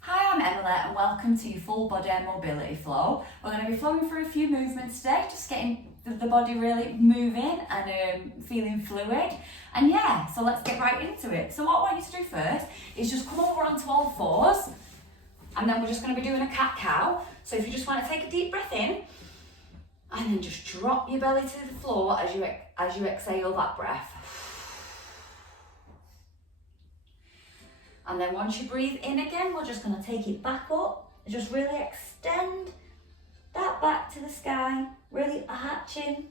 Hi, I'm Emily and welcome to your full body mobility flow. We're going to be flowing through a few movements today, just getting the body really moving and feeling fluid. And yeah, so let's get right into it. So what I want you to do first is just come over onto all fours, and then we're just going to be doing a cat-cow. So if you just want to take a deep breath in, and then just drop your belly to the floor as you exhale that breath. And then once you breathe in again, we're just going to take it back up. Just really extend that back to the sky, really arching.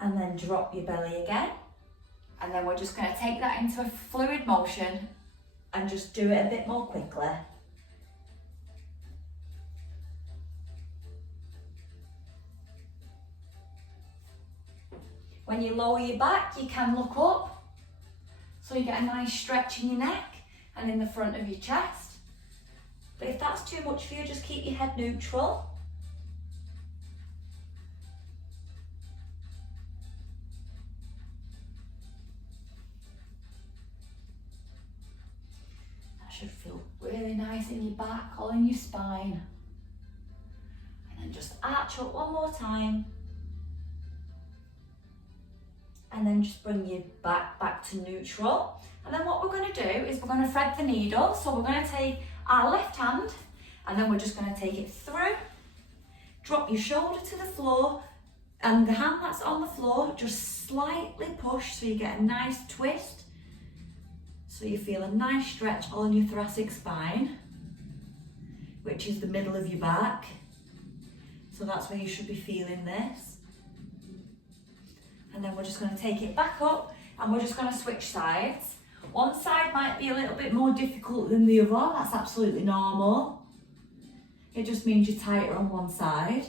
And then drop your belly again. And then we're just going to take that into a fluid motion and just do it a bit more quickly. When you lower your back, you can look up. So you get a nice stretch in your neck and in the front of your chest. But if that's too much for you, just keep your head neutral. That should feel really nice in your back, all in your spine. And then just arch up one more time. And then just bring your back to neutral. And then what we're going to do is we're going to thread the needle. So we're going to take our left hand and then we're just going to take it through. Drop your shoulder to the floor and the hand that's on the floor, just slightly push so you get a nice twist. So you feel a nice stretch on your thoracic spine, which is the middle of your back. So that's where you should be feeling this. And then we're just going to take it back up and we're just going to switch sides. One side might be a little bit more difficult than the other, that's absolutely normal. It just means you're tighter on one side.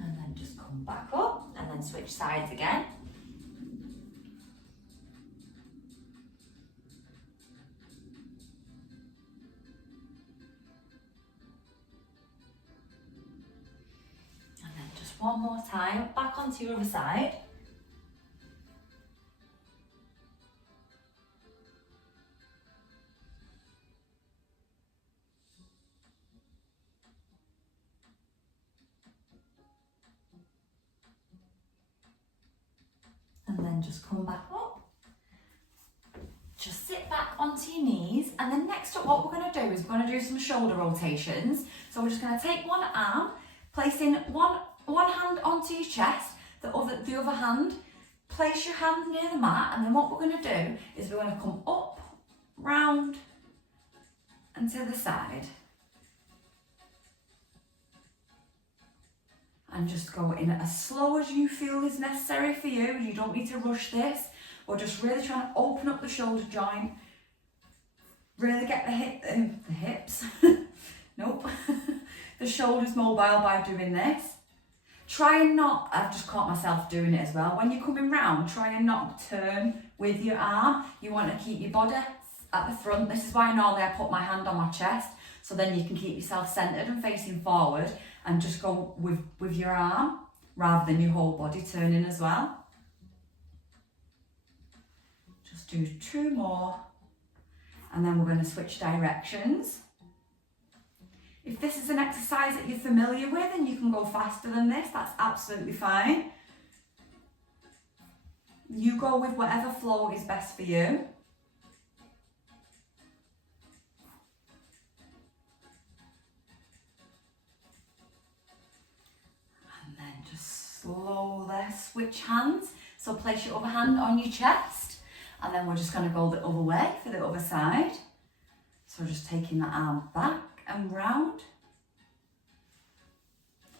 And then just come back up and then switch sides again. One more time, back onto your other side. And then just come back up. Just sit back onto your knees. And then next up, what we're going to do is we're going to do some shoulder rotations. So we're just going to take one arm, placing one hand onto your chest, the other hand, place your hand near the mat, and then what we're going to do is we're going to come up, round, and to the side. And just go in as slow as you feel is necessary for you. You don't need to rush this. We're just really trying to open up the shoulder joint, really get the hips, nope, the shoulders mobile by doing this. Try and not, I've just caught myself doing it as well, when you're coming round, try and not turn with your arm. You want to keep your body at the front. This is why normally I put my hand on my chest, so then you can keep yourself centred and facing forward and just go with your arm rather than your whole body turning as well. Just do 2 more and then we're going to switch directions. If this is an exercise that you're familiar with and you can go faster than this, that's absolutely fine. You go with whatever flow is best for you. And then just slowly switch hands. So place your other hand on your chest and then we're just going to go the other way for the other side. So just taking the arm back and round.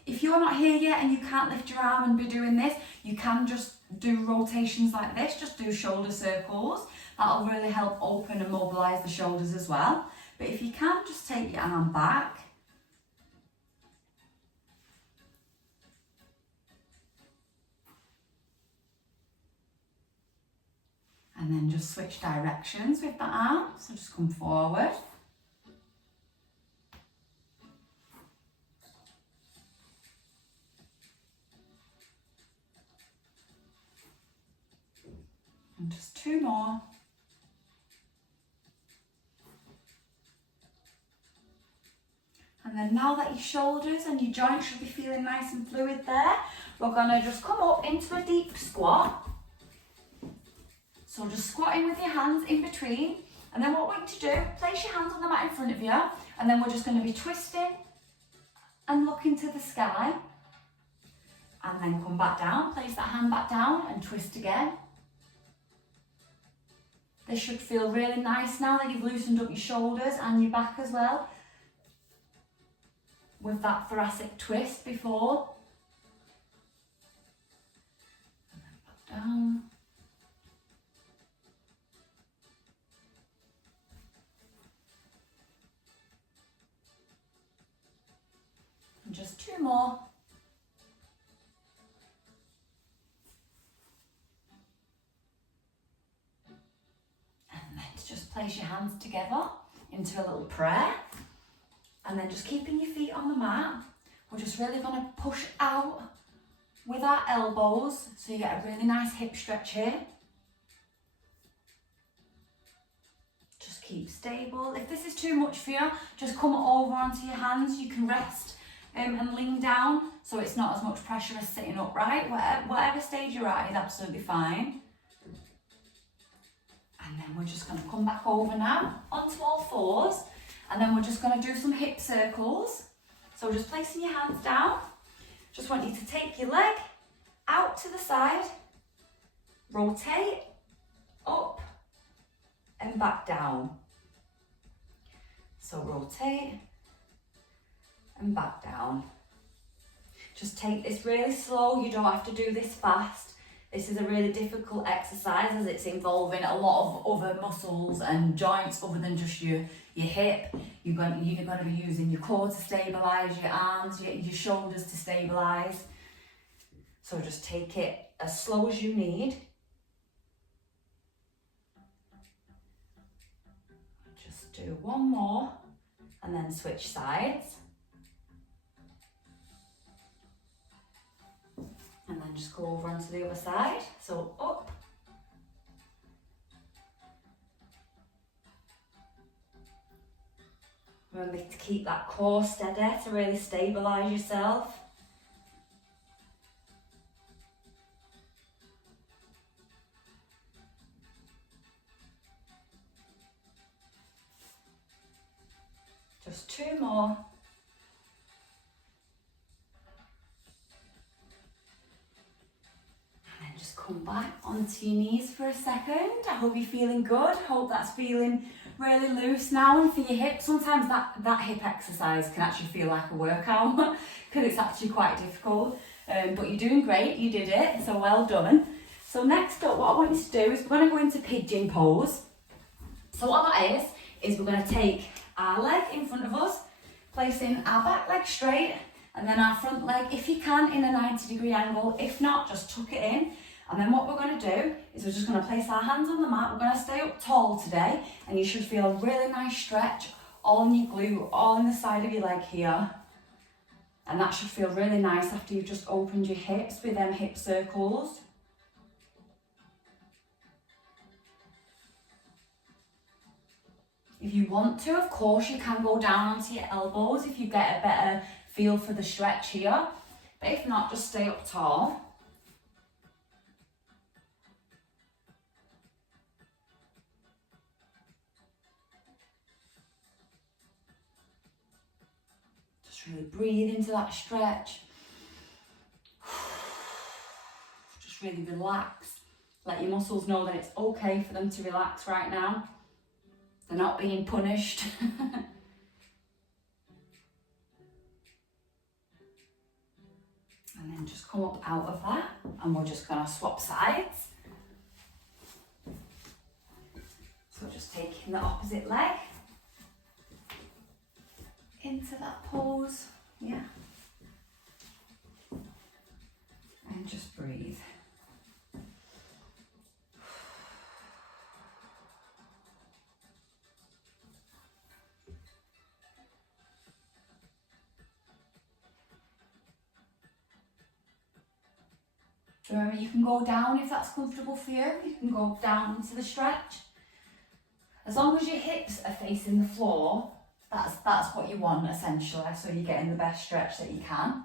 If you're not here yet and you can't lift your arm and be doing this, you can just do rotations like this, just do shoulder circles. That'll really help open and mobilise the shoulders as well. But if you can, just take your arm back. And then just switch directions with the arm, so just come forward. just 2 more. And then now that your shoulders and your joints should be feeling nice and fluid there, we're gonna just come up into a deep squat. So just squatting with your hands in between. And then what we're going to do, place your hands on the mat in front of you, and then we're just gonna be twisting and looking to the sky. And then come back down, place that hand back down and twist again. This should feel really nice now that you've loosened up your shoulders and your back as well, with that thoracic twist before. And then back down. And just 2 more. Just place your hands together into a little prayer, and then just keeping your feet on the mat. We're just really going to push out with our elbows so you get a really nice hip stretch here. Just keep stable. If this is too much for you, just come over onto your hands. You can rest and lean down so it's not as much pressure as sitting upright. Whatever stage you're at is absolutely fine. And then we're just going to come back over now onto all fours, and then we're just going to do some hip circles. So just placing your hands down, just want you to take your leg out to the side, rotate, up and back down. So rotate and back down. Just take this really slow, you don't have to do this fast. This is a really difficult exercise as it's involving a lot of other muscles and joints other than just your hip. You're going to be using your core to stabilise, your arms, your shoulders to stabilise. So just take it as slow as you need. Just do 1 more and then switch sides. And then just go over onto the other side. So up. Remember to keep that core steady to really stabilise yourself. Just 2 more. Just come back onto your knees for a second. I hope you're feeling good. Hope that's feeling really loose now. And for your hips, sometimes that hip exercise can actually feel like a workout because it's actually quite difficult. But you're doing great, you did it, so well done. So next up, what I want you to do is we're going to go into pigeon pose. So what that is we're going to take our leg in front of us, placing our back leg straight, and then our front leg, if you can, in a 90-degree angle. If not, just tuck it in. And then what we're going to do is we're just going to place our hands on the mat. We're going to stay up tall today, and you should feel a really nice stretch all in your glute, all in the side of your leg here. And that should feel really nice after you've just opened your hips with them hip circles. If you want to, of course, you can go down onto your elbows if you get a better feel for the stretch here. But if not, just stay up tall. Just really breathe into that stretch. Just really relax. Let your muscles know that it's okay for them to relax right now. They're not being punished. And then just come up out of that, and we're just going to swap sides. So just taking the opposite leg into that pose, yeah. And just breathe. Remember, you can go down if that's comfortable for you. You can go down into the stretch. As long as your hips are facing the floor, that's what you want essentially, so you're getting the best stretch that you can.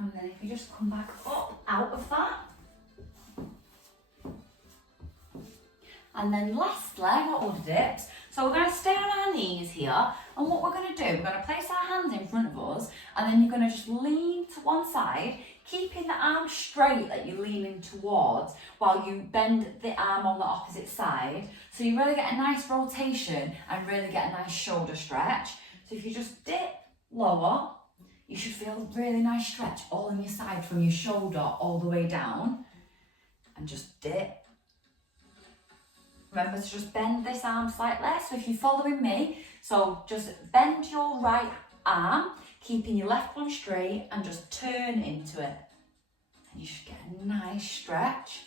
And then if you just come back up out of that. And then lastly, what we'll do dips. So we're going to stay on our knees here. And what we're going to do, we're going to place our hands in front of us. And then you're going to just lean to one side, keeping the arm straight that you're leaning towards while you bend the arm on the opposite side. So you really get a nice rotation and really get a nice shoulder stretch. So if you just dip lower, you should feel a really nice stretch all in your side from your shoulder all the way down. And just dip. Remember to just bend this arm slightly. So if you're following me, so just bend your right arm, keeping your left one straight and just turn into it. And you should get a nice stretch.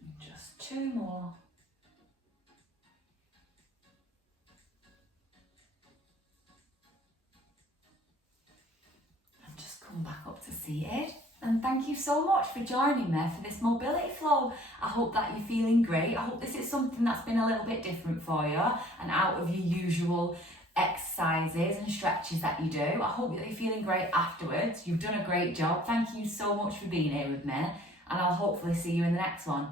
And just 2 more. Come back up to seated. And thank you so much for joining me for this mobility flow. I hope that you're feeling great. I hope this is something that's been a little bit different for you and out of your usual exercises and stretches that you do. I hope that you're feeling great afterwards. You've done a great job. Thank you so much for being here with me, and I'll hopefully see you in the next one.